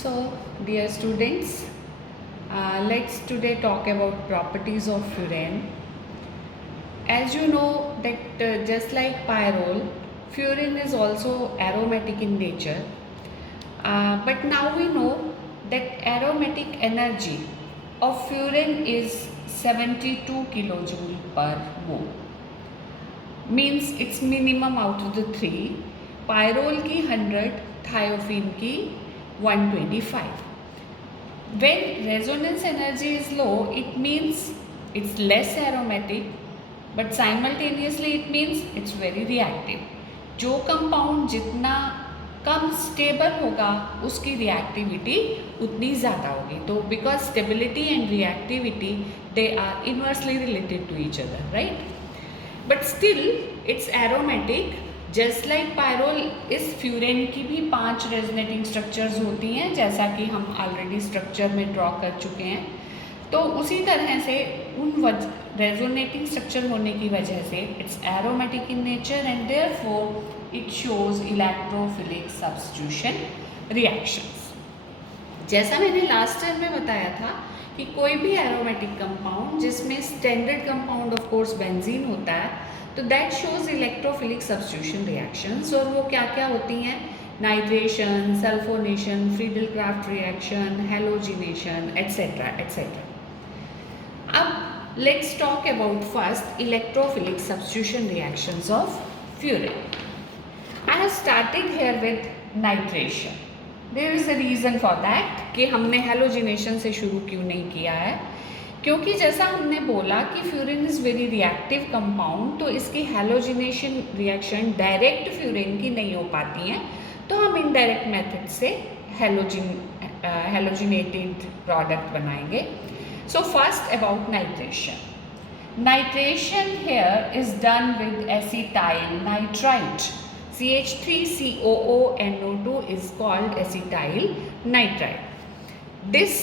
So, dear students, let's today talk about properties of furan. As you know that just like pyrrole, furan is also aromatic in nature. But now we know that aromatic energy of furan is 72 kilojoule per mole. Means it's minimum out of the three. Pyrrole की 100, thiophenes की 125. When resonance energy is low, it means it's less aromatic, but simultaneously it means it's very reactive. जो compound जितना कम stable होगा उसकी reactivity उतनी ज़्यादा होगी. तो because stability and reactivity they are inversely related to each other, right? But still it's aromatic. Just like pyrrole, इस furan की भी 5 रेजोनेटिंग स्ट्रक्चर्स होती हैं, जैसा कि हम ऑलरेडी स्ट्रक्चर में ड्रॉ कर चुके हैं. तो उसी तरह से उन रेजोनेटिंग स्ट्रक्चर होने की वजह से it's aromatic in nature and therefore it shows electrophilic substitution reactions. जैसा मैंने लास्ट टाइम में बताया था कि कोई भी एरोमेटिक कंपाउंड जिसमें standard compound of course benzene होता है, तो that shows electrophilic substitution reactions. और वो क्या क्या होती हैं? Nitration, sulphonation, Friedel Crafts reaction, halogenation, etcetera etcetera. अब let's talk about first electrophilic substitution reactions of furan. I have started here with nitration. There is a reason for that कि हमने halogenation से शुरू क्यों नहीं किया है, क्योंकि जैसा हमने बोला कि furan is very reactive compound, तो इसकी हैलोजिनेशन रिएक्शन डायरेक्ट फ्यूरेन की नहीं हो पाती हैं, तो हम इनडायरेक्ट मेथड से हैलोजिनेटेड प्रोडक्ट बनाएंगे. So first about nitration. Nitration here is done with acetyl nitrite. CH3COO NO2 is called acetyl nitrite. This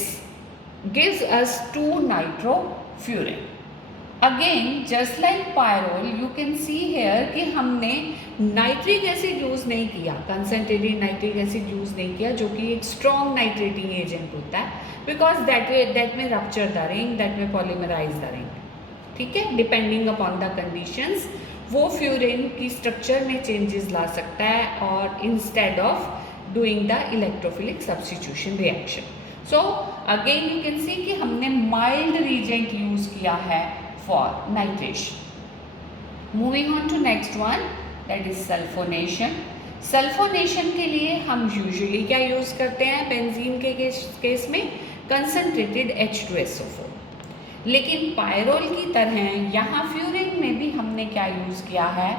gives us 2-nitrofuran. Again, just like pyrrole, you can see here कि हमने nitric acid use नहीं किया, concentrated nitric acid use नहीं किया, जो कि एक strong nitrating agent होता है, बिकॉज दैट में रप्चर द रिंग, दैट में पॉलीमराइज द रिंग. ठीक है, डिपेंडिंग अपॉन द कंडीशंस वो फ्यूरेन की स्ट्रक्चर में चेंजेस ला सकता है और instead of doing the electrophilic substitution reaction. So again you can see कि हमने माइल्ड रीजेंट यूज़ किया है for nitration. Moving on to next one, that is sulphonation. Sulphonation के लिए हम यूजुअली क्या यूज़ करते हैं बेंजीन के केस में? Concentrated H2SO4. लेकिन पायरोल की तरह यहाँ फ्यूरेन में भी हमने क्या यूज़ किया है?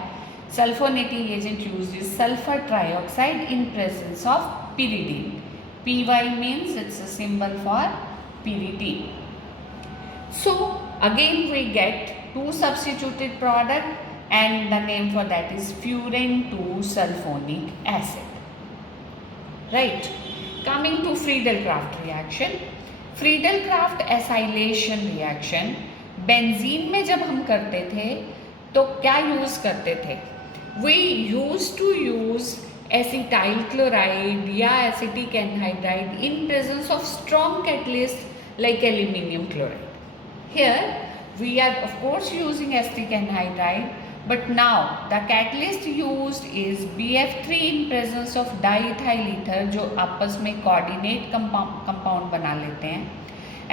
Sulphonating agent use is sulphur trioxide in presence of pyridine. PY means it's a symbol for pyridine. So again we get 2 substituted product and the name for that is furan 2-sulfonic acid. Right. Coming to Friedel-Crafts reaction. Friedel-Crafts acylation reaction benzene में जब हम करते थे तो क्या use करते थे? We use to use acetyl chloride या acetic anhydride in presence of strong catalyst like aluminium chloride. Here we are of course using acetic anhydride, but now the catalyst used is BF3 in presence of diethyl ether, जो आपस में coordinate compound बना लेते हैं,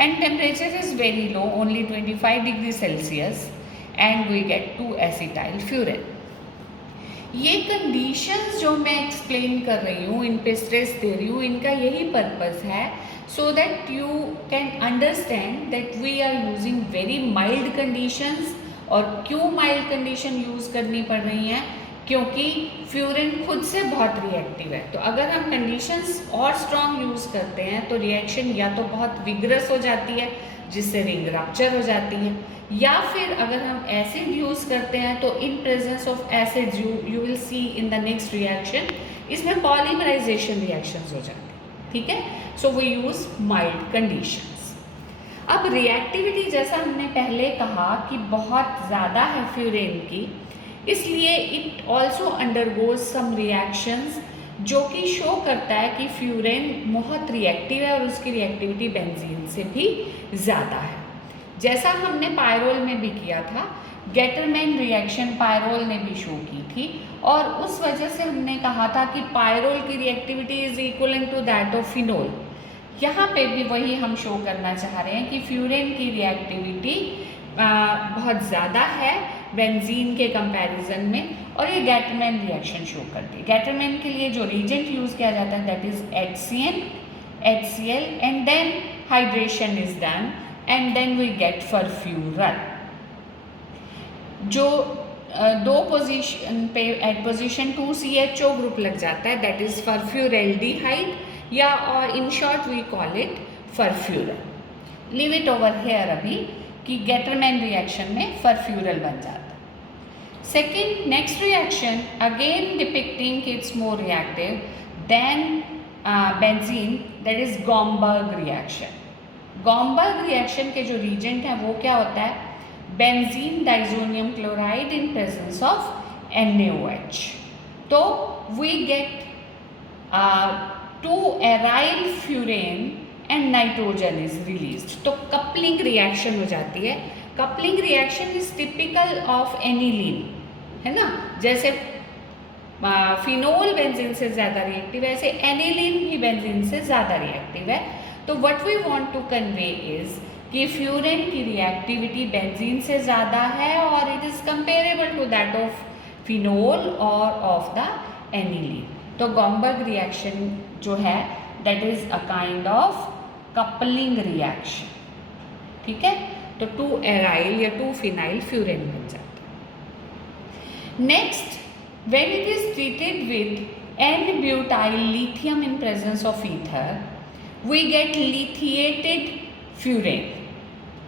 and temperature is very low, only 25 degrees Celsius, and we get 2-acetyl furan. ये conditions जो मैं explain कर रही हूँ, इन पे stress दे रही हूँ, इनका यही purpose है so that you can understand that we are using very mild conditions. और क्यों माइल्ड कंडीशन यूज़ करनी पड़ रही हैं? क्योंकि फ्यूरेन खुद से बहुत रिएक्टिव है. तो अगर हम कंडीशंस और स्ट्रॉन्ग यूज़ करते हैं तो रिएक्शन या तो बहुत विग्रस हो जाती है जिससे रिंग रप्चर हो जाती है, या फिर अगर हम एसिड यूज़ करते हैं तो in presence of acid you will see in the next reaction इसमें पॉलीमराइजेशन रिएक्शंस हो जाते हैं. ठीक है, so we use mild condition. अब रिएक्टिविटी जैसा हमने पहले कहा कि बहुत ज़्यादा है फ्यूरेन की, इसलिए it also undergoes some reactions जो कि शो करता है कि फ्यूरेन बहुत रिएक्टिव है और उसकी रिएक्टिविटी बेंजीन से भी ज़्यादा है। जैसा हमने पायरोल में भी किया था, गेटरमैन रिएक्शन पायरोल ने भी शो की थी और उस वजह से हमने कहा था कि पायरोल की reactivity is equivalent to that of phenol. यहाँ पे भी वही हम शो करना चाह रहे हैं कि फ्यूरेन की रिएक्टिविटी बहुत ज़्यादा है बेंजीन के कंपैरिजन में और ये गेटरमैन रिएक्शन शो करती है। गेटरमैन के लिए जो रीजेंट यूज़ किया जाता है that is HCN, HCl and then hydration is done and then we get furfural. जो दो पोजीशन पे एट पोजीशन 2 CHO ग्रुप लग जाता है दैट इज़ फरफ्यूरल्डिहाइड या in short we call it furfural. Leave it over here अभी कि Gattermann reaction में फरफ्यूरल बन जाता है। Second next reaction again depicting its more reactive than benzene that is Gomberg reaction. Gomberg reaction के जो reagent है वो क्या होता है, benzene diazonium chloride in presence of NaOH। तो we get to aryl furan and nitrogen is released. तो coupling reaction हो जाती है। Coupling reaction is typical of aniline, है ना, जैसे फिनोल बेंजीन से ज़्यादा रिएक्टिव है ऐसे एनिलीन भी बेंजीन से ज़्यादा रिएक्टिव है। तो what we want to convey is कि फ्यूरेन की रिएक्टिविटी बेंजीन से ज़्यादा है और it is comparable to that of phenol और ऑफ द एनिलीन। तो गॉम्बर्ग रिएक्शन जो है that is a kind of coupling reaction, ठीक है। तो 2 एराइल या 2 फिनाइल फ्यूरेन बन जाता है। Next, when it is treated with N-butyl lithium in presence of ether, we get lithiated furan,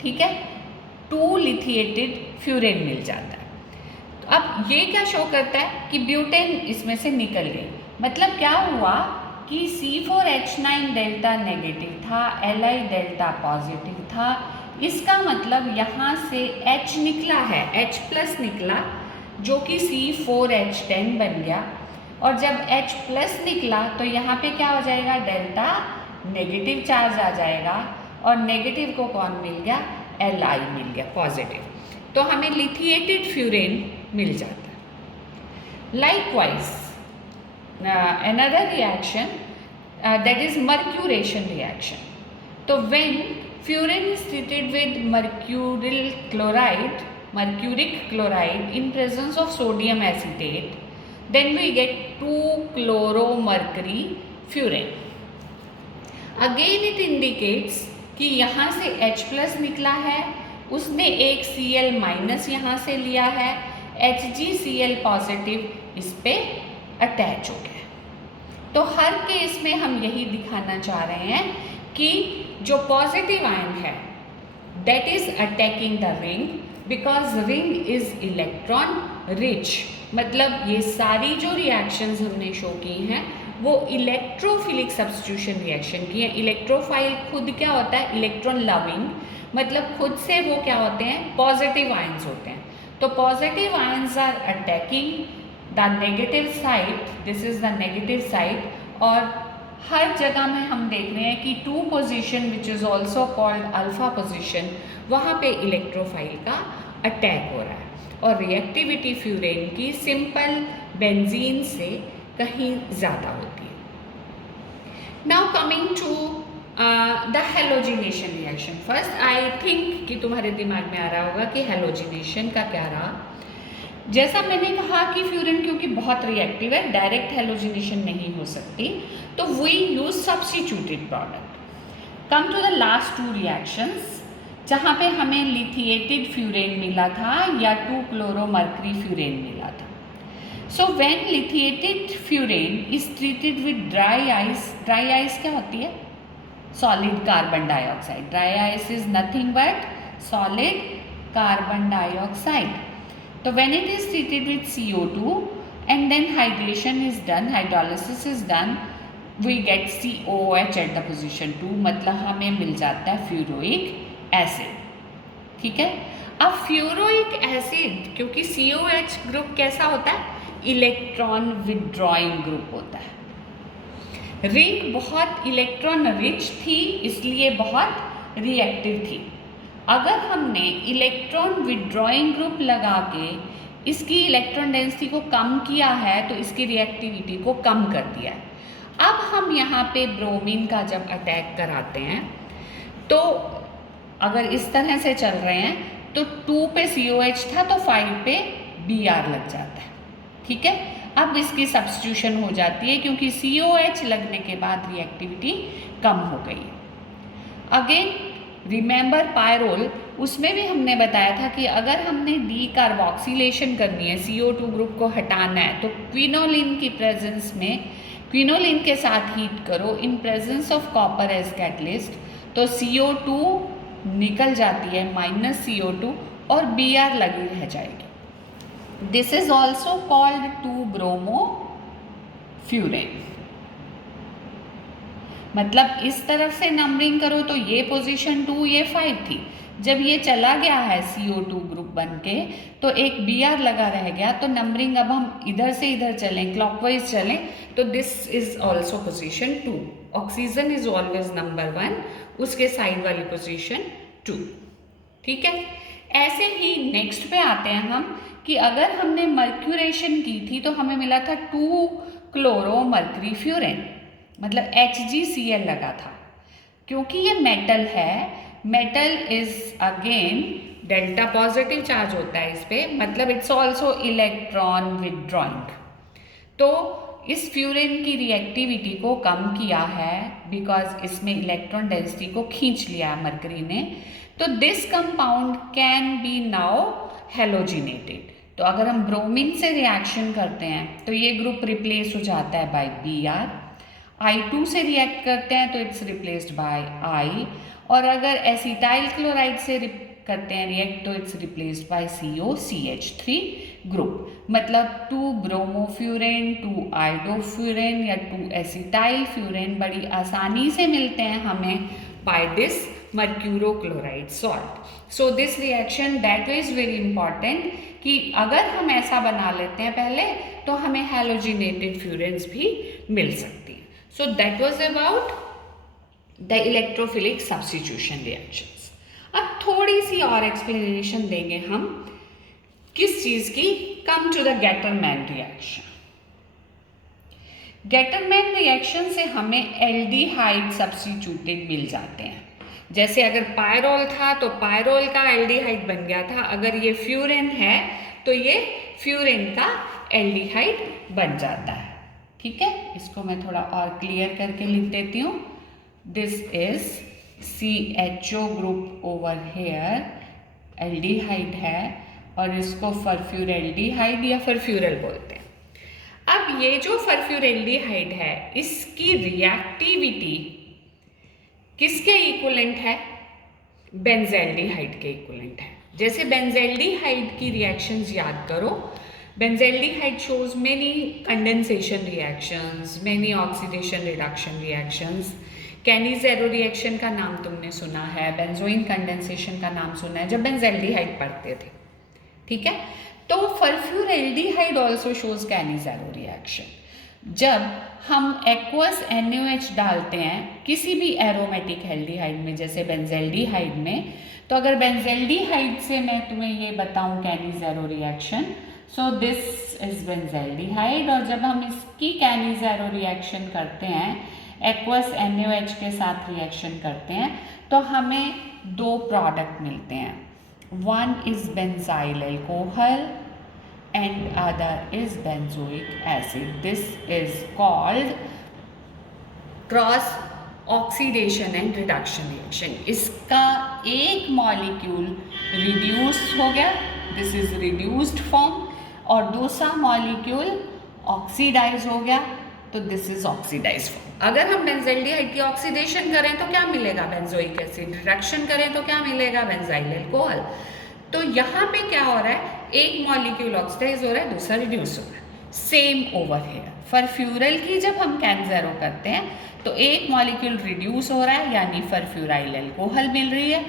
ठीक है, 2 लिथिएटेड फ्यूरेन मिल जाता है। तो अब ये क्या शो करता है कि ब्यूटेन इसमें से निकल गई। मतलब क्या हुआ कि C4H9 डेल्टा नेगेटिव था, Li डेल्टा पॉजिटिव था। इसका मतलब यहाँ से H निकला है, H प्लस निकला जो कि C4H10 बन गया और जब H प्लस निकला तो यहाँ पे क्या हो जाएगा, डेल्टा नेगेटिव चार्ज आ जाएगा और नेगेटिव को कौन मिल गया, Li मिल गया पॉजिटिव। तो हमें लिथिएटेड फ्यूरेन मिल जाता है। Likewise another reaction that is mercuration reaction. तो when furan is treated with mercuric chloride in presence of sodium acetate, then we get 2-chloromercury furan. Again it indicates कि यहाँ से H प्लस निकला है, उसने एक Cl माइनस यहाँ से लिया है, HgCl पॉजिटिव इस पे अटैच हो गया। तो हर केस में हम यही दिखाना चाह रहे हैं कि जो पॉजिटिव आयन है that is attacking the ring because ring is electron rich. मतलब ये सारी जो रिएक्शंस हमने शो की हैं वो इलेक्ट्रोफिलिक सब्स्टिट्यूशन रिएक्शन की है। इलेक्ट्रोफाइल खुद क्या होता है, इलेक्ट्रॉन लविंग, मतलब खुद से वो क्या होते हैं, पॉजिटिव आयंस होते हैं। तो positive ions are attacking the negative side, this is the negative side. और हर जगह में हम देख रहे हैं कि 2 position which is also called alpha position, वहाँ पे इलेक्ट्रोफाइल का अटैक हो रहा है और रिएक्टिविटी फ्यूरेन की सिंपल बेंजीन से कहीं ज़्यादा होती है। Now coming to the halogenation reaction. First I think कि तुम्हारे दिमाग में आ रहा होगा कि हेलोजिनेशन का क्या रहा। जैसा मैंने कहा कि फ्यूरेन क्योंकि बहुत रिएक्टिव है डायरेक्ट हेलोजिनेशन नहीं हो सकती, तो we use substituted product. Come to the last 2 reactions जहाँ पे हमें लिथिएटेड फ्यूरेन मिला था या 2-chloromercury फ्यूरेन मिला था। So when lithiated furan is treated with dry ice, dry ice क्या होती है, solid carbon dioxide. Dry ice is nothing but solid carbon dioxide. तो when it is treated with CO2 and then hydration is done, hydrolysis is done, we get COOH at the position 2, मतलब हमें मिल जाता है furoic acid, ठीक है। अब furoic acid क्योंकि COH group कैसा होता है, इलेक्ट्रॉन विड्रॉइंग ग्रुप होता है, रिंग बहुत इलेक्ट्रॉन रिच थी, इसलिए बहुत रिएक्टिव थी। अगर हमने इलेक्ट्रॉन विड्रॉइंग ग्रुप लगा के इसकी इलेक्ट्रॉन डेंसिटी को कम किया है तो इसकी रिएक्टिविटी को कम कर दिया है। अब हम यहाँ पे ब्रोमीन का जब अटैक कराते हैं तो अगर इस तरह से चल रहे हैं तो 2 पे COH था तो 5 पे Br लग जाता है, ठीक है। अब इसकी सब्स्टिट्यूशन हो जाती है क्योंकि COH लगने के बाद रिएक्टिविटी कम हो गई है। अगेन रिमेंबर पायरोल, उसमें भी हमने बताया था कि अगर हमने डीकार्बोक्सिलेशन करनी है, CO2 ग्रुप को हटाना है, तो क्विनोलिन की प्रेजेंस में क्विनोलिन के साथ हीट करो in presence of copper as catalyst, तो CO2 निकल जाती है -CO2 और Br लगी रह जाएगी। दिस इज ऑल्सो कॉल्ड 2-ब्रोमो फ्यूरेन। मतलब इस तरफ से नंबरिंग करो तो ये पोजीशन 2, ये 5 थी। जब ये चला गया है CO2 ग्रुप बन के तो एक Br लगा रह गया, तो नंबरिंग अब हम इधर से इधर चलें, क्लॉकवाइज चलें, तो this is also position 2। Oxygen is always number 1, उसके साइड वाली पोजीशन 2, ठीक है। ऐसे ही नेक्स्ट पे आते हैं हम कि अगर हमने मर्क्यूरेशन की थी तो हमें मिला था 2-क्लोरो मर्करी फ्यूरेन, मतलब HgCl लगा था। क्योंकि ये मेटल है, metal is again delta positive charge होता है इस पे, मतलब इट्स ऑल्सो इलेक्ट्रॉन विड्रॉइंग। तो इस फ्यूरेन की रिएक्टिविटी को कम किया है बिकॉज इसमें इलेक्ट्रॉन डेंसिटी को खींच लिया है मरकरी ने। तो this compound can be now halogenated. तो अगर हम ब्रोमीन से रिएक्शन करते हैं तो ये ग्रुप रिप्लेस हो जाता है बाय Br। I2 से रिएक्ट करते हैं तो इट्स रिप्लेस्ड बाय I, और अगर एसिटाइल क्लोराइड से करते हैं रिएक्ट तो it's replaced by COCH3 group. मतलब 2-ब्रोमोफ्यूरेन, 2-आइडोफ्यूरेन या 2-एसिटाइल फ्यूरेन बड़ी आसानी से मिलते हैं हमें by this mercurochloride salt. So this reaction that is very important कि अगर हम ऐसा बना लेते हैं पहले तो हमें हैलोजिनेटेड फ्यूरेन्स भी मिल सकती हैं। सो that was about the electrophilic substitution reactions. अब थोड़ी सी और एक्सप्लेनेशन देंगे हम किस चीज की। Come to the Gattermann reaction. Gattermann reaction से हमें एल्डिहाइड सब्स्टिट्यूटेड मिल जाते हैं। जैसे अगर पायरोल था तो पायरोल का एल्डिहाइड बन गया था, अगर ये फ्यूरेन है तो ये फ्यूरेन का एल्डिहाइड बन जाता है, ठीक है। इसको मैं थोड़ा और क्लियर करके लिख देती हूँ। This is CHO group over here, aldehyde है और इसको फरफ्यूरल्डिहाइड या फरफ्यूरल बोलते हैं। अब ये जो फरफ्यूरल्डिहाइड है इसकी रिएक्टिविटी किसके इक्विवेलेंट है? बेंजल्डिहाइड के इक्विवेलेंट है। जैसे बेंजल्डिहाइड की रिएक्शंस याद करो, benzaldehyde shows many condensation reactions, many oxidation reduction reactions. कैनिज़ेरो reaction का नाम तुमने सुना है, बेंजोइन कंडेंसेशन का नाम सुना है जब बेंजल्डिहाइड पढ़ते थे, ठीक है। तो फरफ्यूरल्डिहाइड ऑल्सो शोज कैनिज़ेरो रिएक्शन। जब हम एक्वस NaOH डालते हैं किसी भी एरोमेटिक एल्डिहाइड में, जैसे बेंजल्डिहाइड में, तो अगर बेंजल्डिहाइड से मैं तुम्हें ये बताऊं कैनिज़ेरो reaction, so this is benzaldehyde, और जब हम इसकी कैनिज़ेरो रिएक्शन करते हैं, एक्वस NaOH के साथ रिएक्शन करते हैं, तो हमें 2 प्रोडक्ट मिलते हैं। One is benzyl alcohol and other is benzoic acid. This is called cross oxidation and reduction reaction. इसका एक मॉलिक्यूल रिड्यूस हो गया, दिस इज रिड्यूस्ड फॉर्म, और दूसरा मॉलिक्यूल ऑक्सीडाइज हो गया, तो दिस इज ऑक्सीडाइज फॉर्म। अगर हम बेंजल्डिहाइड की ऑक्सीडेशन करें तो क्या मिलेगा? Benzoic acid. रिडक्शन करें तो क्या मिलेगा? Benzyl alcohol. तो यहाँ पे क्या हो रहा है? एक मॉलिक्यूल ऑक्सीडाइज हो रहा है, दूसरा रिड्यूस हो रहा है। सेम ओवर हेयर फरफ्यूरल की जब हम कैनिज़ेरो करते हैं तो एक मॉलिक्यूल रिड्यूस हो रहा है यानी फरफ्यूराइल अल्कोहल मिल रही है,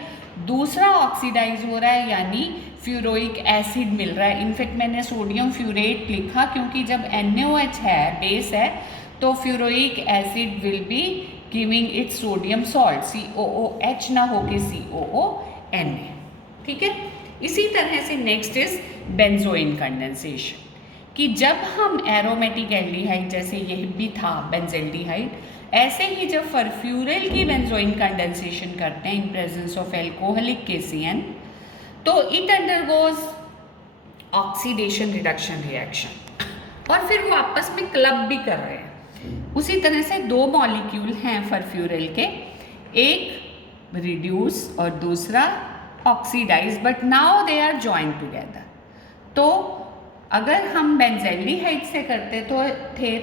दूसरा ऑक्सीडाइज हो रहा है यानी फ्यूरोइक एसिड मिल रहा है। इनफैक्ट मैंने सोडियम फ्यूरेट लिखा क्योंकि जब NaOH है, बेस है, तो furoic acid will be giving it sodium salt, COOH ना होके COON है, ठीक है। इसी तरह से नेक्स्ट इज बेंजोइन कंडेंसेशन, कि जब हम एरोमेटिक एल्डिहाइड, जैसे ये भी था बेंजेल्डिहाइड, ऐसे ही जब फरफ्यूरल की बेंजोइन कंडेंसेशन करते हैं इन प्रेजेंस ऑफ एल्कोहलिक KCN, तो it undergoes oxidation reduction reaction, और फिर वो आपस में क्लब भी कर रहे हैं। उसी तरह से दो मॉलिक्यूल हैं फरफ्यूरल के, एक रिड्यूस और दूसरा oxidise, but now they are joined together. तो अगर हम बेंजेल्डिहाइड से करते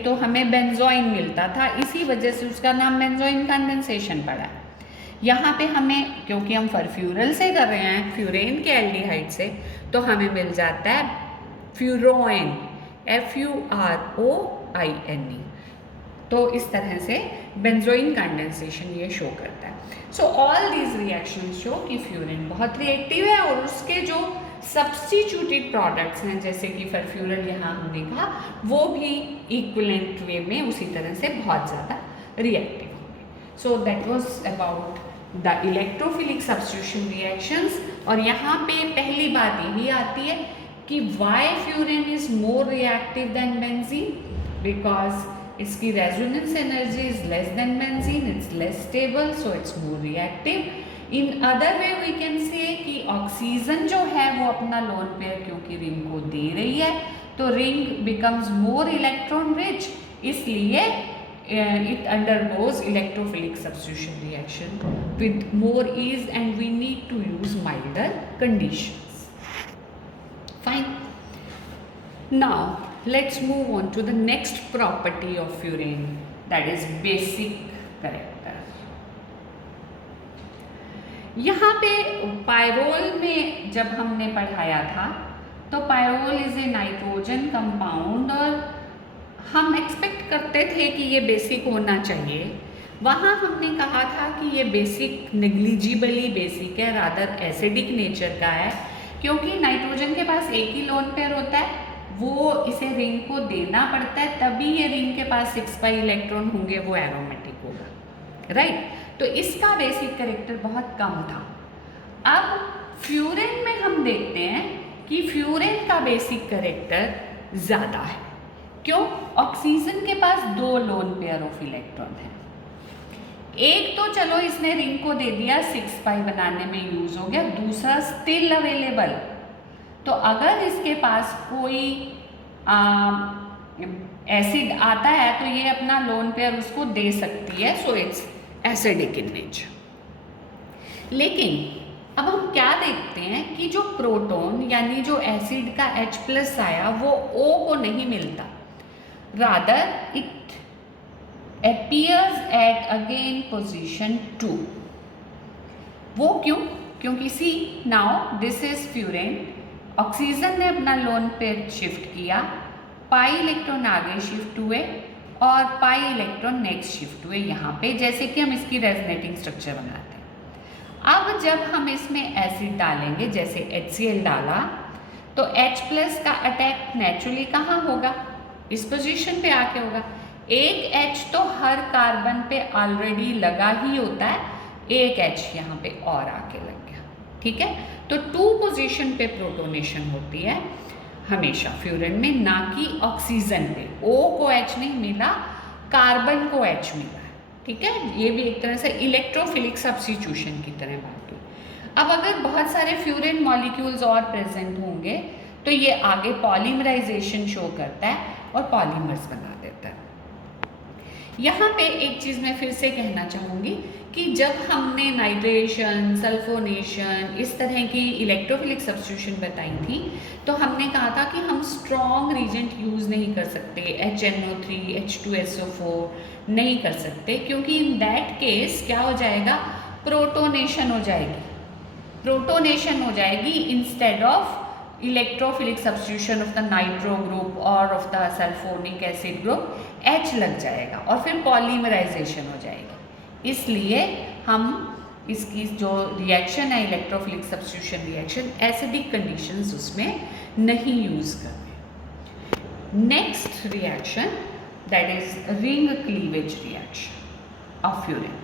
तो हमें बेंजोइन मिलता था, इसी वजह से उसका नाम बेंजोइन कंडेंसेशन पड़ा। यहाँ पे हमें, क्योंकि हम फरफ्यूरल से कर रहे हैं फ्यूरेन के एल्डिहाइड से, तो हमें मिल जाता है फ्यूरोइन, FUROINE। तो इस तरह से बेंजोइन कंडेंसेशन ये शो करता है। So all these reaction show कि फ्यूरिन बहुत रिएक्टिव है, और उसके जो सब्स्टिट्यूटेड प्रोडक्ट्स हैं जैसे कि फरफ्यूरल यहाँ हमने कहा, वो भी इक्विवेलेंट वे में उसी तरह से बहुत ज़्यादा रिएक्टिव होंगे। So that was about the electrophilic substitution reactions. और यहाँ पे पहली बात यही आती है कि why furan is more reactive than benzene, because इसकी resonance energy is less than benzene, it's less stable, so it's more reactive. In other way we can say कि ऑक्सीजन जो है वो अपना लोन पेयर क्योंकि रिंग को दे रही है, तो ring becomes more electron rich, इसलिए it undergoes electrophilic substitution reaction with more ease, and we need to use milder conditions. Fine. Now let's move on to the next property of furan, that is basic character. यहाँ पे pyrrole में जब हमने पढ़ाया था तो pyrrole is A nitrogen compound, और हम एक्सपेक्ट करते थे कि ये बेसिक होना चाहिए। वहाँ हमने कहा था कि ये बेसिक नेग्लिजिबली बेसिक है, रादर एसिडिक नेचर का है, क्योंकि नाइट्रोजन के पास एक ही लोन पेयर होता है, वो इसे रिंग को देना पड़ता है, तभी ये रिंग के पास 6 पाई इलेक्ट्रॉन होंगे, वो एरोमेटिक होगा, राइट। तो इसका बेसिक कैरेक्टर बहुत कम था। अब फ्यूरेन में हम देखते हैं कि फ्यूरेन का बेसिक कैरेक्टर ज़्यादा है। क्यों? ऑक्सीजन के पास 2 लोन पेयर ऑफ इलेक्ट्रॉन है। एक तो चलो इसने रिंग को दे दिया, 6 पाई बनाने में यूज हो गया, दूसरा स्टिल अवेलेबल। तो अगर इसके पास कोई एसिड आता है तो ये अपना लोन पेयर उसको दे सकती है, so it's acidic in nature. लेकिन अब हम क्या देखते हैं कि जो प्रोटॉन यानी जो एसिड का H+ आया वो O को नहीं मिलता, rather it appears at again position 2। वो क्यों? क्योंकि see now this is furan, oxygen ने अपना लोन पेयर शिफ्ट किया, पाई इलेक्ट्रॉन आगे शिफ्ट हुए और पाई इलेक्ट्रॉन नेक्स्ट शिफ्ट हुए यहाँ पे, जैसे कि हम इसकी रेजोनेटिंग स्ट्रक्चर बनाते हैं। अब जब हम इसमें एसिड डालेंगे, जैसे HCl डाला, तो H+ का अटैक नेचुरली कहाँ होगा? इस पोजीशन पे आके होगा। एक H तो हर कार्बन पे ऑलरेडी लगा ही होता है, एक H यहाँ पे और आके लग गया, ठीक है। तो 2 पोजीशन पे प्रोटोनेशन होती है हमेशा फ्यूरेन में, ना कि ऑक्सीजन पे। O को H नहीं मिला, कार्बन को H मिला, ठीक है। ये भी एक तरह से इलेक्ट्रोफिलिक सब्स्टिट्यूशन की तरह बात हुई। अब अगर बहुत सारे फ्यूरेन मॉलिक्यूल्स और प्रेजेंट होंगे तो ये आगे पॉलीमराइजेशन शो करता है और पॉलीमर्स बना देता है। यहाँ पे एक चीज़ मैं फिर से कहना चाहूँगी कि जब हमने नाइट्रेशन, सल्फोनेशन, इस तरह की इलेक्ट्रोफिलिक सब्स्टिट्यूशन बताई थी, तो हमने कहा था कि हम स्ट्रॉन्ग रीजेंट यूज़ नहीं कर सकते, HNO3, H2SO4 नहीं कर सकते, क्योंकि इन दैट केस क्या हो जाएगा? प्रोटोनेशन हो जाएगी, प्रोटोनेशन हो जाएगी instead of electrophilic substitution of the nitro group और of the sulphonic acid group, H लग जाएगा और फिर पॉलीमराइजेशन हो जाएगी। इसलिए हम इसकी जो रिएक्शन है electrophilic substitution reaction, acidic conditions उसमें नहीं यूज़ करते। Next reaction that is ring cleavage reaction of furan.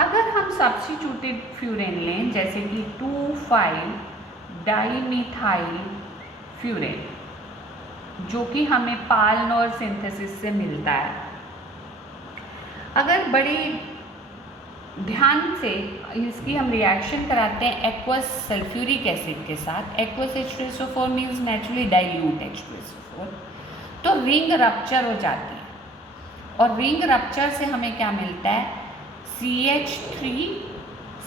अगर हम सब्स्टिट्यूटेड फ्यूरेन लें जैसे कि 2,5 डाइमिथाइल फ्यूरेन जो कि हमें पालनोर सिंथेसिस से मिलता है, अगर बड़ी ध्यान से इसकी हम रिएक्शन कराते हैं एक्वस सल्फ्यूरिक एसिड के साथ, aqueous H2SO4 means naturally dilute H2SO4, तो रिंग रप्चर हो जाती है और रिंग रप्चर से हमें क्या मिलता है, CH3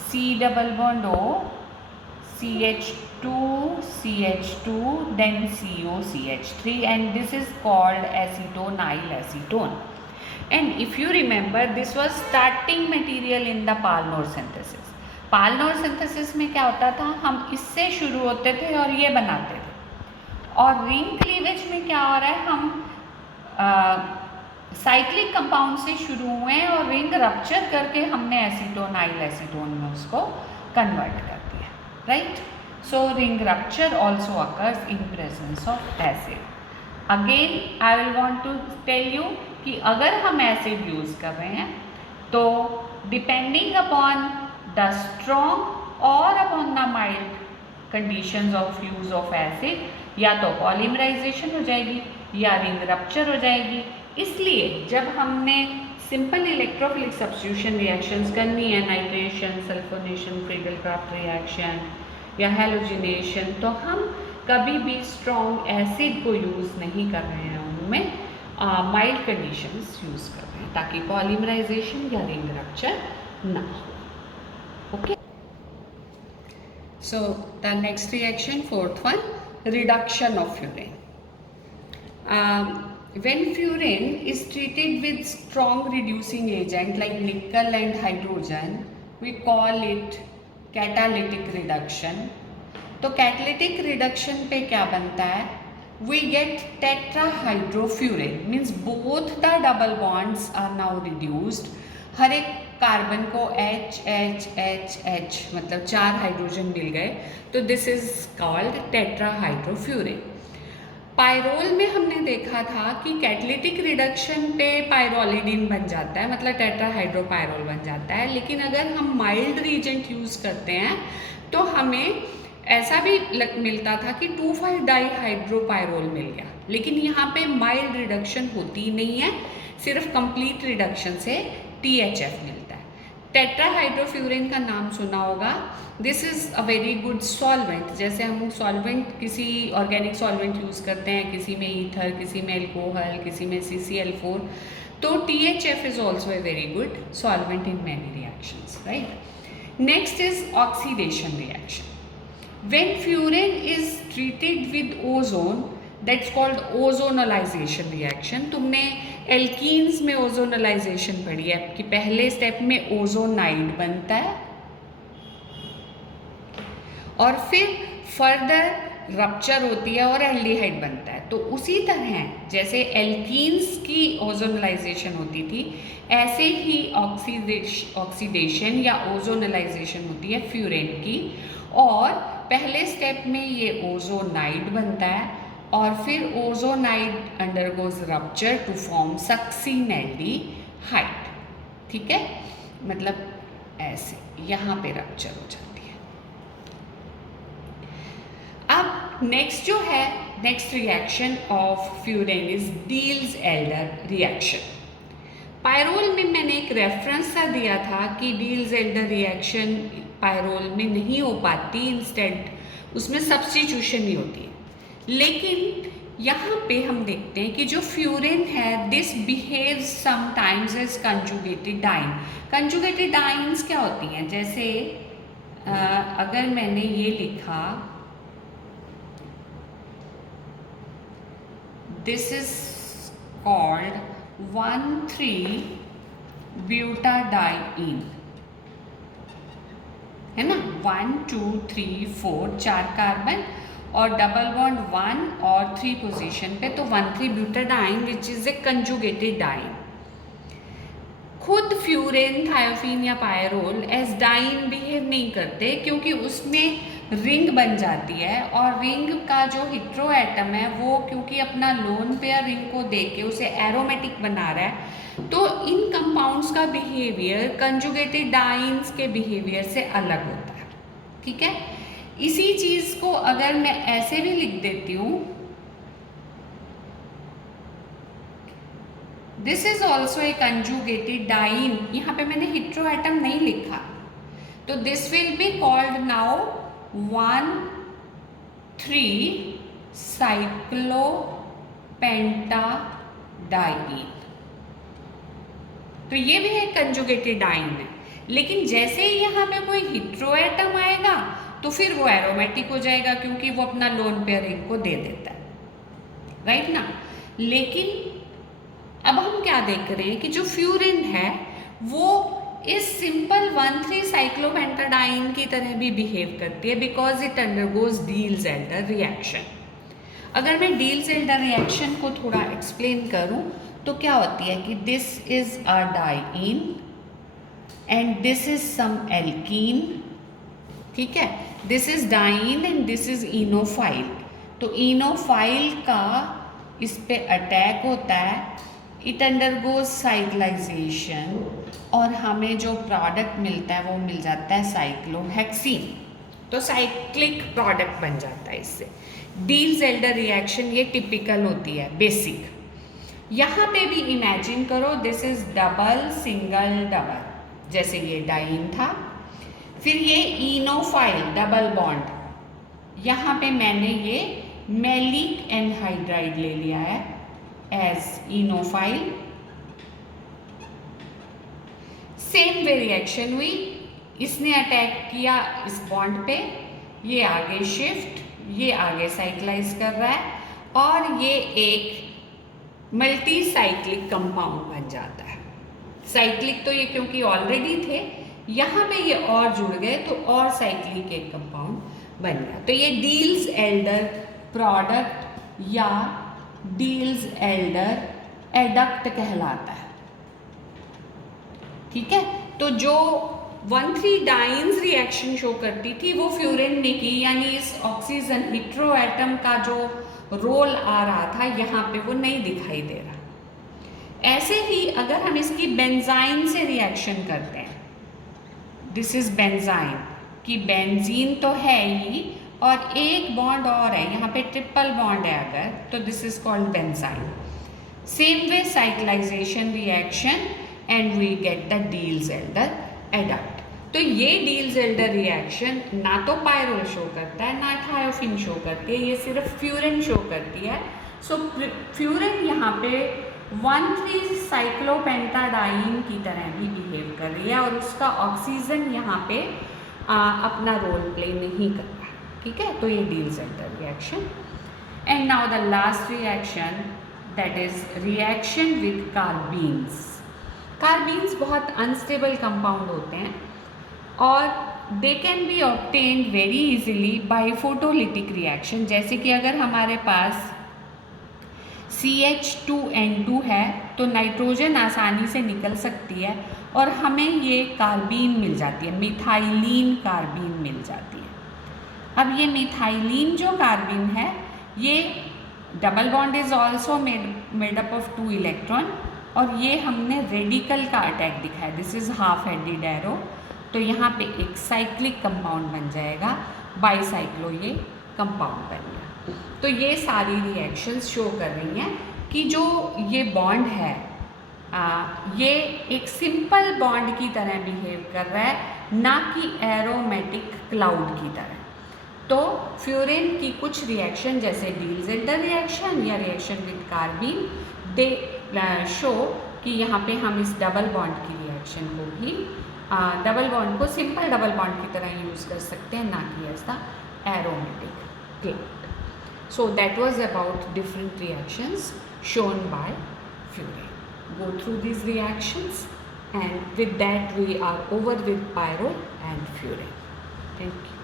C double bond O CH2 CH2 then COCH3 and this is called acetonyl acetone. And if you remember this was starting material in the Paulnor synthesis. Paulnor synthesis में क्या होता था, हम इससे शुरू होते थे और ये बनाते थे, और रिंग क्लीवेज में क्या हो रहा है, हम साइक्लिक कंपाउंड से शुरू हुए और रिंग रप्चर करके हमने एसीटोनाइल एसीटोन में उसको कन्वर्ट कर दिया, right. So ring rupture also occurs in presence of acid. Again I will want to tell you कि अगर हम एसिड यूज़ कर रहे हैं तो डिपेंडिंग अपॉन द स्ट्रॉन्ग और upon the mild conditions of use of acid, या तो पॉलीमराइजेशन हो जाएगी या रिंग रप्चर हो जाएगी। इसलिए जब हमने सिंपल इलेक्ट्रोफिलिक सब्स्टिट्यूशन रिएक्शंस करनी है, नाइट्रेशन, सल्फोनेशन, फ्रीगल-क्राफ्ट रिएक्शन या हैलोजिनेशन, तो हम कभी भी स्ट्रॉन्ग एसिड को यूज़ नहीं कर रहे हैं, उनमें माइल्ड कंडीशंस यूज़ कर रहे हैं ताकि पॉलीमराइजेशन या रिंग रप्चर ना हो। Okay, so the next reaction, fourth one, reduction of furan. When furan is treated with strong reducing agent like nickel and hydrogen, we call it catalytic reduction. तो catalytic reduction पे क्या बनता है, we get tetrahydrofuran, means both the double bonds are now reduced. हर एक carbon को H H H H मतलब 4 hydrogen मिल गए, तो this is called tetrahydrofuran. Pyrrole में हमने देखा था कि कैटलिटिक रिडक्शन पे पायरोलिडीन बन जाता है, मतलब टेट्राहाइड्रोपायरोल बन जाता है, लेकिन अगर हम माइल्ड रीजेंट यूज़ करते हैं तो हमें ऐसा भी मिलता था कि 2,5 डाईहाइड्रोपायरोल मिल गया, लेकिन यहाँ पे माइल्ड रिडक्शन होती नहीं है, सिर्फ कंप्लीट रिडक्शन से THF मिलता है। टेट्राहाइड्रोफ्यूरेन का नाम सुना होगा, this is a very good solvent. जैसे हम सॉल्वेंट किसी ऑर्गेनिक सॉल्वेंट यूज़ करते हैं, किसी में ईथर, किसी में एल्कोहल, किसी में CCl4, तो THF is also a very good solvent in many reactions, right. Next is oxidation reaction. When furan is treated with ozone, that's called ozonalization reaction. तुमने एल्कीन्स में ओजोनलाइजेशन पढ़ी है कि पहले स्टेप में ओजोनाइड बनता है और फिर फर्दर रप्चर होती है और एल्डिहाइड बनता है। तो उसी तरह जैसे एल्कीन्स की ओजोनलाइजेशन होती थी, ऐसे ही ऑक्सीडेशन या ओजोनलाइजेशन होती है फ्यूरेन की, और पहले स्टेप में ये ओजोनाइड बनता है और फिर ozonide undergoes rupture to form succinaldehyde, ठीक है, मतलब ऐसे यहाँ पे रप्चर हो जाती है। अब नेक्स्ट जो है, next reaction of furan is Diels-Alder reaction. Pyrrole में मैंने एक रेफरेंस सा दिया था कि डील्स-एल्डर रिएक्शन पायरोल में नहीं हो पाती, इंस्टेंट उसमें सब्स्टिट्यूशन ही होती है। लेकिन यहाँ पे हम देखते हैं कि जो फ्यूरेन है, this behaves sometimes as conjugated diene. Conjugated dienes क्या होती हैं, जैसे अगर मैंने ये लिखा, दिस इज कॉल्ड 1,3-ब्यूटाडाइन, है ना, 1 2 3 4 4 कार्बन और डबल बॉन्ड 1 और 3 पोजीशन पे, तो one three butadiene which is a conjugated diene. खुद फ्यूरेन, थायोफीन या पायरोल एज डाइन बिहेव नहीं करते क्योंकि उसमें रिंग बन जाती है, और रिंग का जो हेटेरो एटम है वो क्योंकि अपना लोन पेयर रिंग को देके उसे एरोमेटिक बना रहा है, तो इन कंपाउंड्स का बिहेवियर कंजुगेटेड डाइन्स के बिहेवियर से अलग होता है। ठीक है, इसी चीज़ को अगर मैं ऐसे भी लिख देती हूँ, this is also a conjugated diene, यहाँ पे मैंने हेटेरो एटम नहीं लिखा, तो this will be called now 1,3 cyclopentadiene. तो ये भी एक कंजुगेटेड डाइन है, लेकिन जैसे ही यहाँ पे कोई हेटेरो एटम आएगा तो फिर वो एरोमेटिक हो जाएगा, क्योंकि वो अपना लोन पेयरिंग को दे देता है, राइट ना। लेकिन अब हम क्या देख रहे हैं कि जो फ्यूरिन है वो इस सिंपल 1,3 साइक्लोपेंटाडाइन की तरह भी बिहेव करती है, because it undergoes Diels-Alder reaction. अगर मैं डील्स-एल्डर रिएक्शन को थोड़ा एक्सप्लेन करूं तो क्या होती है कि this is a diene and this is some alkene. ठीक है, this is diene and this is dienophile. तो इनोफाइल का इस पे अटैक होता है, इट अंडरगोज साइक्लाइजेशन, और हमें जो प्रोडक्ट मिलता है वो मिल जाता है साइक्लोहेक्सीन। तो साइक्लिक प्रोडक्ट बन जाता है इससे। डील्स-एल्डर रिएक्शन ये टिपिकल होती है, बेसिक। यहाँ पे भी इमेजिन करो this is double single double, जैसे ये डाइन था, फिर ये इनोफाइल डबल बॉन्ड, यहाँ पे मैंने ये मैलिक एनहाइड्राइड ले लिया है as dienophile. Same way reaction हुई, इसने अटैक किया इस बॉन्ड पे, ये आगे शिफ्ट, ये आगे साइक्लाइज कर रहा है, और ये एक मल्टी साइक्लिक कंपाउंड बन जाता है। साइक्लिक तो ये क्योंकि ऑलरेडी थे, यहाँ पे ये और जुड़ गए तो और साइक्लिक एक कंपाउंड बन गया। तो ये डील्स-एल्डर प्रोडक्ट या डील्स-एल्डर एडक्ट कहलाता है। ठीक है, तो जो 1,3 डाइन्स रिएक्शन शो करती थी वो फ्यूरिन ने की, यानी इस ऑक्सीजन हेटेरो एटम का जो रोल आ रहा था यहाँ पे वो नहीं दिखाई दे रहा। ऐसे ही अगर हम इसकी बेंजाइन से रिएक्शन करते हैं, दिस इज बेंजाइन, कि बेंजीन तो है ही और एक बॉन्ड और है, यहाँ पे ट्रिपल बॉन्ड है अगर, तो this is called benzyne. Same way cyclisation reaction and we get the Diels Alder adduct. तो ये डील्स-एल्डर रिएक्शन ना तो पायरोल शो करता है ना थायोफिन शो करती है, ये सिर्फ फ्यूरिन शो करती है। सो फ्यूरिन यहाँ पे 1,3 साइक्लोपेंटाडाइन की तरह भी बिहेव कर रही है, और उसका ऑक्सीजन यहाँ पे अपना रोल प्ले नहीं कर रहा। ठीक है, तो ये Diels Alder reaction. And now the last reaction, that is reaction with carbenes. Carbenes बहुत अनस्टेबल कंपाउंड होते हैं और they can be obtained very easily by photolytic reaction. जैसे कि अगर हमारे पास CH2N2 है तो नाइट्रोजन आसानी से निकल सकती है और हमें ये कार्बीन मिल जाती है, मिथाइलिन कार्बीन मिल जाती है। अब ये मिथाइलिन जो कार्बीन है, ये double bond is also made up of 2 electron, और ये हमने रेडिकल का अटैक दिखाया, this is half headed arrow. तो यहाँ पे एक साइक्लिक कंपाउंड बन जाएगा, बाईसाइक्लो ये कंपाउंड बन गया। तो ये सारी रिएक्शंस शो कर रही हैं कि जो ये बॉन्ड है ये एक सिंपल बॉन्ड की तरह बिहेव कर रहा है, ना कि एरोमेटिक क्लाउड की तरह। तो फ्यूरिन की कुछ रिएक्शन जैसे डील्स-एल्डर रिएक्शन या reaction with carbene, they show कि यहाँ पे हम इस डबल बॉन्ड की रिएक्शन को भी डबल बॉन्ड को सिंपल डबल बॉन्ड की तरह यूज़ कर सकते हैं, ना कि as the aromatic cloud. So that was about different reactions shown by Furin. Go through these reactions, and with that we are over with Pyrrole and Furin. Thank you.